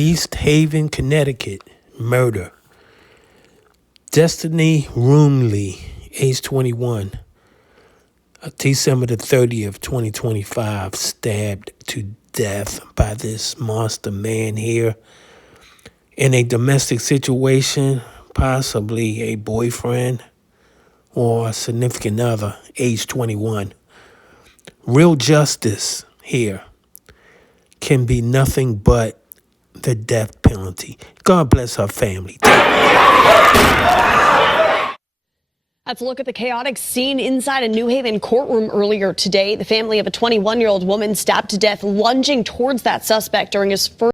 East Haven, Connecticut, murder. Destiny Rumley, age 21, December the 30th, 2025, stabbed to death by this monster man here in a domestic situation, possibly a boyfriend or a significant other, age 21. Real justice here can be nothing but the death penalty. God bless her family. Let's look at the chaotic scene inside a New Haven courtroom earlier today. The family of a 21-year-old woman stabbed to death, lunging towards that suspect during his first.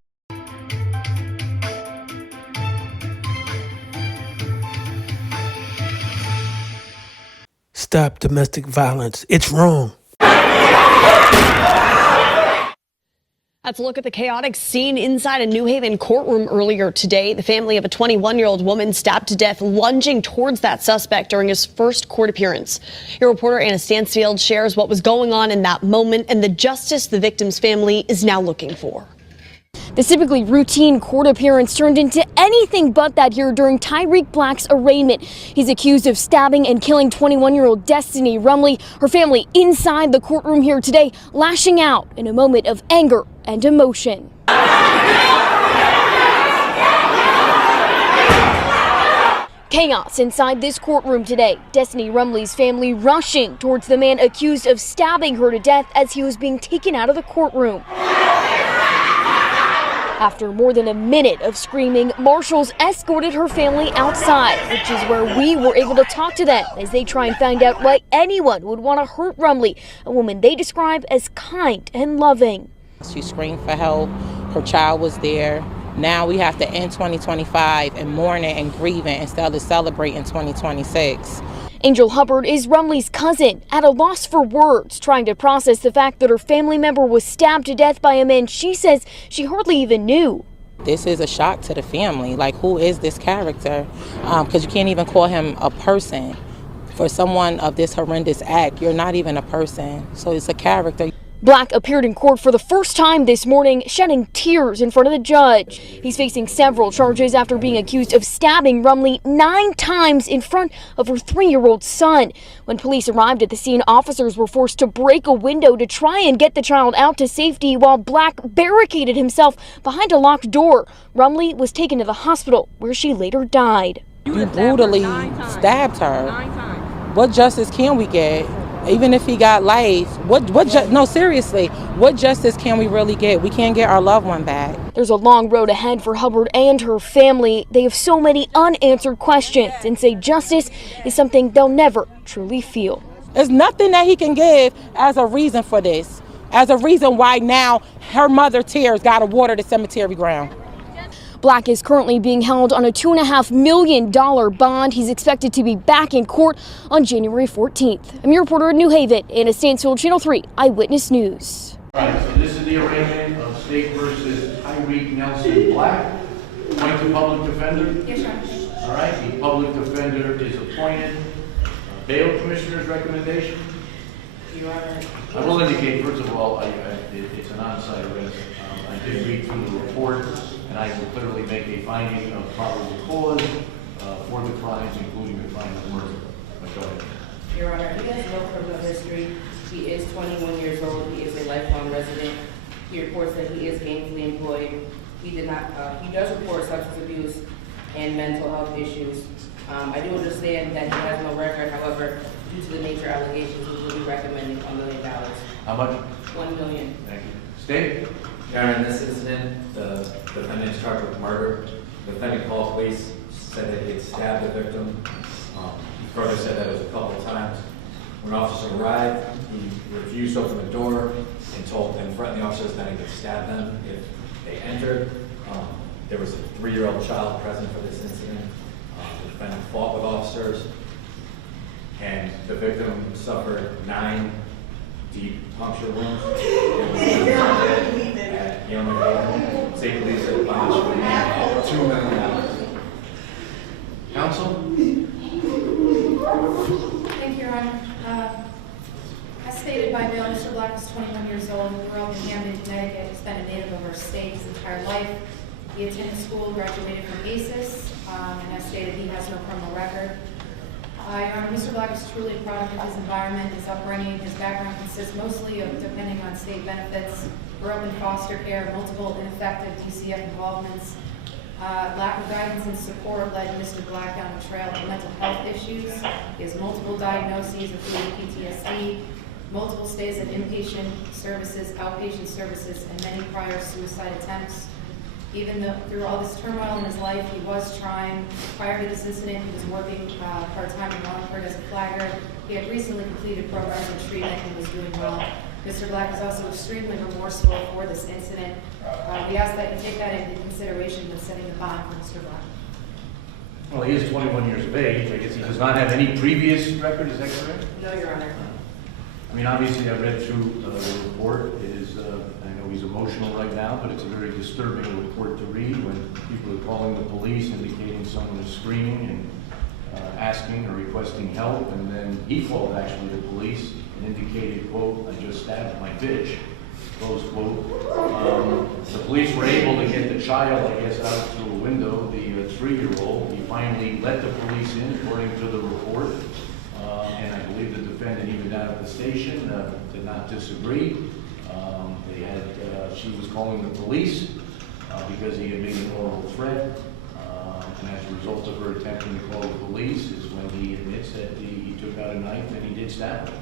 Stop domestic violence. It's wrong. Let's look at the chaotic scene inside a New Haven courtroom earlier today. The family of a 21-year-old woman stabbed to death, lunging towards that suspect during his first court appearance. Your reporter Anna Stansfield shares what was going on in that moment and the justice the victim's family is now looking for. The typically routine court appearance turned into anything but that here during Tyreek Black's arraignment. He's accused of stabbing and killing 21-year-old Destiny Rumley. Her family inside the courtroom here today, lashing out in a moment of anger and emotion. Chaos inside this courtroom today. Destiny Rumley's family rushing towards the man accused of stabbing her to death as he was being taken out of the courtroom. After more than a minute of screaming, marshals escorted her family outside, which is where we were able to talk to them as they try and find out why anyone would want to hurt Rumley, a woman they describe as kind and loving. She screamed for help. Her child was there. Now we have to end 2025 and mourning and grieving instead of celebrating 2026. Angel Hubbard is Rumley's cousin, at a loss for words, trying to process the fact that her family member was stabbed to death by a man she says she hardly even knew. This is a shock to the family. Like, who is this character? Because you can't even call him a person. For someone of this horrendous act, you're not even a person. So it's a character. Black appeared in court for the first time this morning, shedding tears in front of the judge. He's facing several charges after being accused of stabbing Rumley 9 times in front of her 3-year-old son. When police arrived at the scene, officers were forced to break a window to try and get the child out to safety while Black barricaded himself behind a locked door. Rumley was taken to the hospital where she later died. You brutally stabbed her. What justice can we get? Even if he got life, seriously, what justice can we really get? We can't get our loved one back. There's a long road ahead for Hubbard and her family. They have so many unanswered questions and say justice is something they'll never truly feel. There's nothing that he can give as a reason for this, as a reason why now her mother tears got to water the cemetery ground. Black is currently being held on a $2.5 million bond. He's expected to be back in court on January 14th. I'm your reporter in New Haven, Anna Stansfield, Channel 3 Eyewitness News. All right, so this is the arraignment of State versus Tyreek Nelson Black. Point to public defender. Yes, sir. All right, the public defender is appointed. Bail Commissioner's recommendation. I will indicate, first of all, it's an on-site arrest. I did read through the report, and I will clearly make a finding of probable cause for the crimes, including the crime of murder. Go ahead. Your Honor, he has no criminal history. He is 21 years old. He is a lifelong resident. He reports that he is gainfully employed. He does report substance abuse and mental health issues. I do understand that he has no record. However, due to the nature of allegations, we will be recommending $1 million. How much? $1 million. Thank you. State. Your Honor, in this incident, the defendant is charged with murder. The defendant called police, said that he had stabbed the victim. He further said that it was a couple of times. When officers arrived, he refused to open the door and threatened the officers that he could stab them if they entered. There was a 3-year-old child present for this incident. The defendant fought with officers, and the victim suffered 9 deep puncture wounds. State police are punished with $2 million. Counsel? Thank you, Your Honor. As stated by bail, Mr. Black is 21 years old, grew up in Hamden, Connecticut, spent a native of our state his entire life. He attended school, graduated from ACES, and as stated, he has no criminal record. Your Honor, Mr. Black is truly a product of his environment, his upbringing. His background consists mostly of depending on state benefits, grew up in foster care, multiple ineffective DCF involvements. Lack of guidance and support led Mr. Black down the trail of mental health issues. He has multiple diagnoses, including PTSD, multiple stays at inpatient services, outpatient services, and many prior suicide attempts. Even though through all this turmoil in his life, he was trying. Prior to this incident, he was working part-time in Wallingford as a flagger. He had recently completed programs in treatment and was doing well. Mr. Black is also extremely remorseful for this incident. We ask that you take that into consideration when setting the bond for Mr. Black. Well, he is 21 years of age. I guess he does not have any previous record, is that correct? No, Your Honor. I mean, obviously, I read through the report. It is, I know he's emotional right now, but it's a very disturbing report to read when people are calling the police, indicating someone is screaming and asking or requesting help, and then he called actually the police and indicated, quote, "I just stabbed my bitch," close quote. The police were able to get the child, I guess, out through a window, the 3-year-old. He finally let the police in, according to the report. And I believe the defendant, even down at the station, did not disagree. She was calling the police because he had made an oral threat. And as a result of her attempting to call the police is when he admits that he took out a knife and he did stab her.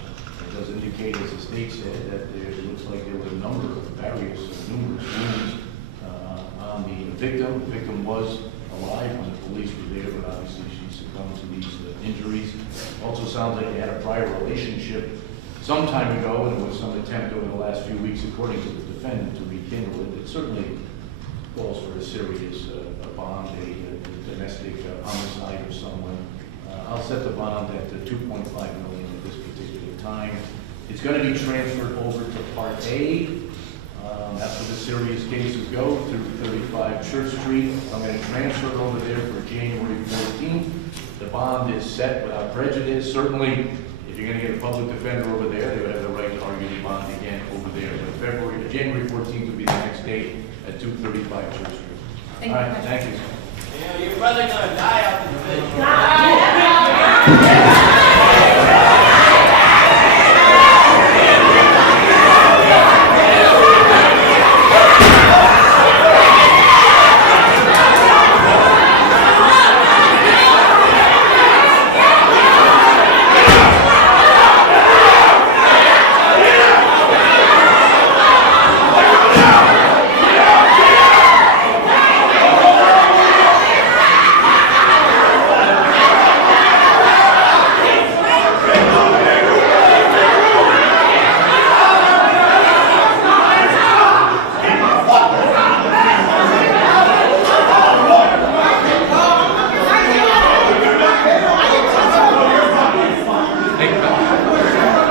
It does indicate, as the state said, that it looks like there were a number of numerous wounds on the victim. The victim was alive when the police were there, but obviously she succumbed to these injuries. Also sounds like they had a prior relationship some time ago, and there was some attempt over the last few weeks, according to the defendant, to rekindle it. It certainly calls for a serious bond, a domestic homicide of someone. I'll set the bond at $2.5 million at this particular time. It's going to be transferred over to Part A. That's where the serious cases go, through 35 Church Street. I'm going to transfer it over there for January 14th. The bond is set without prejudice. Certainly, if you're going to get a public defender over there, they would have the right to argue the bond again over there. But January 14th would be the next date at 235 Church Street. Thank All you. right, thank you. Yeah, your brother gonna die out in the fish.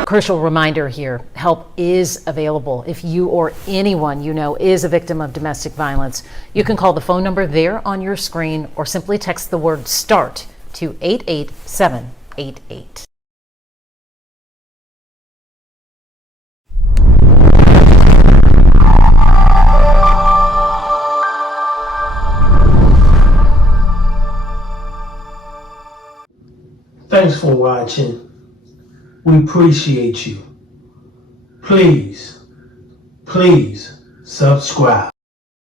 Crucial reminder here, help is available if you or anyone you know is a victim of domestic violence. You can call the phone number there on your screen or simply text the word START to 88788. Thanks for watching. We appreciate you. Please subscribe.